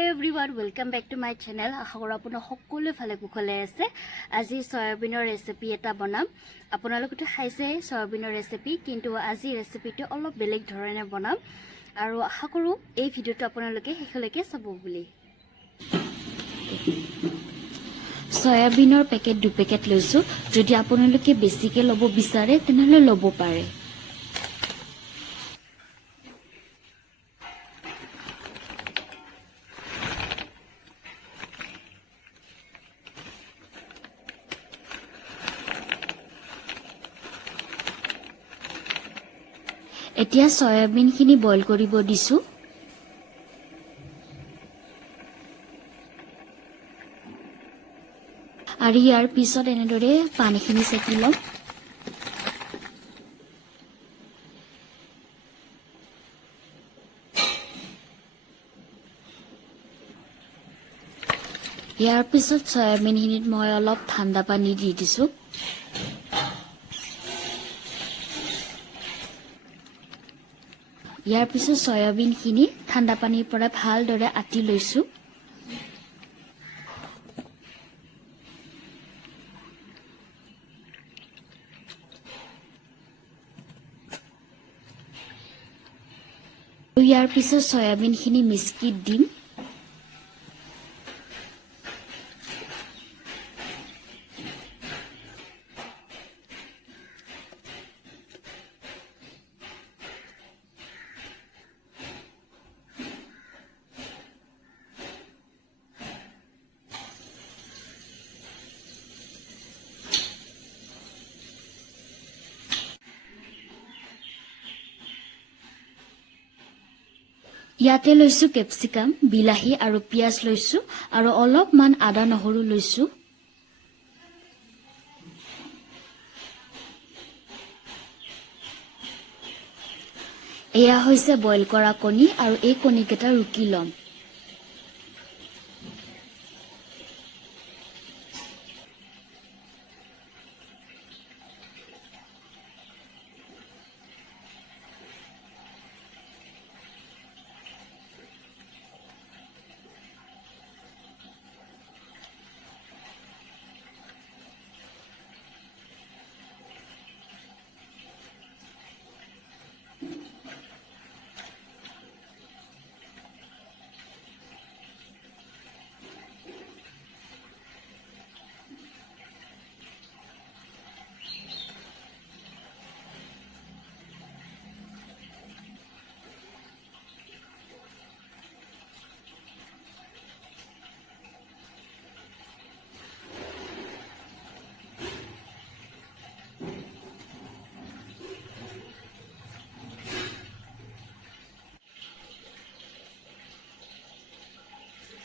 Hello everyone, welcome back to my channel. আশা আপোনাৰ সকলোৱে ভালে কুশলে আছে। আজি সয়াবিনৰ ৰেচিপি এটা বনাম। আপোনালোকে খাইছে সয়াবিনৰ ৰেচিপি, কিন্তু আজি ৰেচিপিটো অলপ বেলেগ ধৰণে বনাম আৰু আশা কৰো এই ভিডিওটো আপোনালোকে শেষলৈকে চাব বুলি। সয়াবিনৰ পেকেট 2 পেকেট লৈছো। যদি আপোনালোকে বেছিকে লব বিচাৰে তেনেহলে লব পাৰে। এতিয়া সয়াবিনখিনি বইল কৰিব দিছো। আৰু ইয়াৰ পিছত এনেদৰে পানীখিনি চেকি লম। ইয়াৰ পিছত সয়াবিনখিনিত মই অলপ ঠাণ্ডা পানী দি দিছো। ইয়াৰ পিছত সয়াবিনখিনি ঠাণ্ডা পানীৰ পৰা ভালদৰে আটি লৈছো। ইয়াৰ পিছত সয়াবিনখিনি মিক্সিত দিম। ইয়াতে লৈছো কেপসিকাম, বিলাহী আৰু পিয়াজ লৈছো আৰু অলপমান আদা নহৰু লৈছো। এয়া হৈছে বইল কৰা কণী আৰু এই কণীকেইটা ৰুকি লম।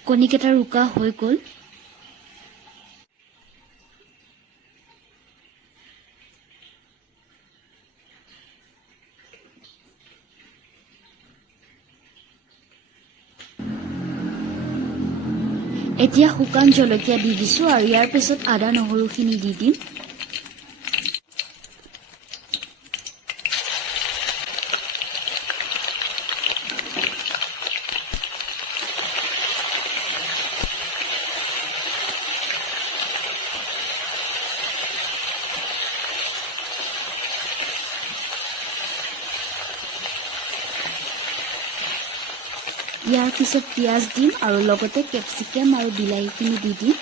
কণীকেইটা ৰুকা হৈ গ'ল। এতিয়া শুকান জলকীয়া দি দিছো আৰু ইয়াৰ পিছত আদা নহৰুখিনি দি দিম। ইয়াৰ পিছত পিয়াজ দিম আৰু লগতে কেপসিকাম আৰু বিলাহীখিনি দি দিম।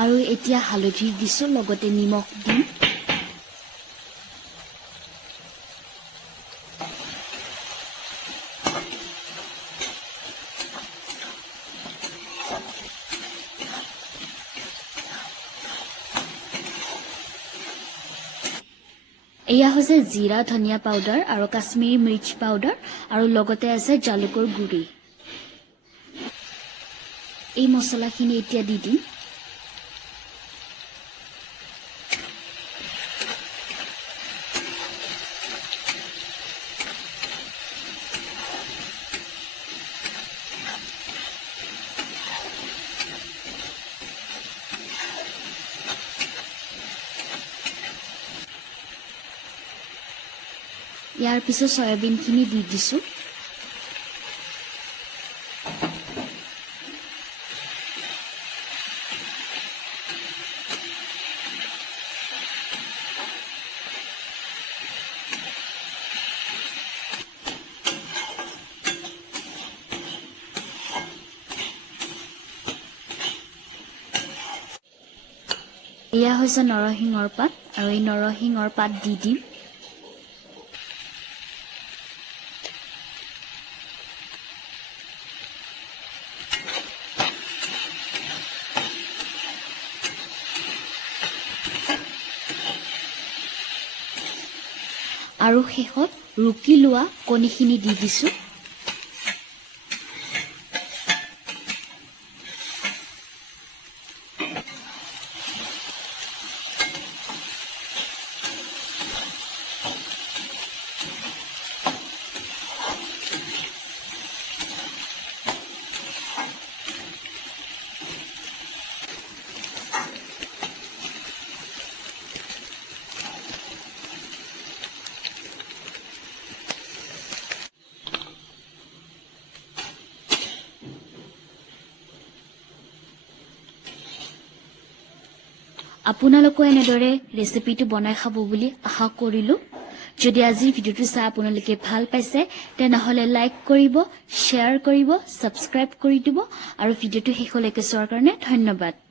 আৰু এতিয়া হালধি দিছো, লগতে নিমখ দিম। এয়া হৈছে জিৰা ধনিয়া পাউডাৰ আৰু কাশ্মীৰী মিৰ্চ পাউডাৰ আৰু লগতে আছে জালুকৰ গুড়ি এই মছলাখিনি এতিয়া দি দিম ইয়াৰ পিছত সয়াবিনখিনি দি দিছো এয়া হৈছে নৰসিংহৰ পাত আৰু এই নৰসিংহৰ পাত দি দিম আৰু শেষত ৰুকি লোৱা কণীখিনি দি দিছো আপোনালোকে এনেদৰে ৰেচিপিটো বনাই খাব বুলি আশা কৰিলো যদি আজিৰ ভিডিওটো চাই আপোনালোকে ভাল পাইছে তেনেহলে লাইক কৰিব শেয়াৰ কৰিব সাবস্ক্ৰাইব কৰি দিব আৰু ভিডিওটো শেষলৈকে চোৱাৰ কাৰণে ধন্যবাদ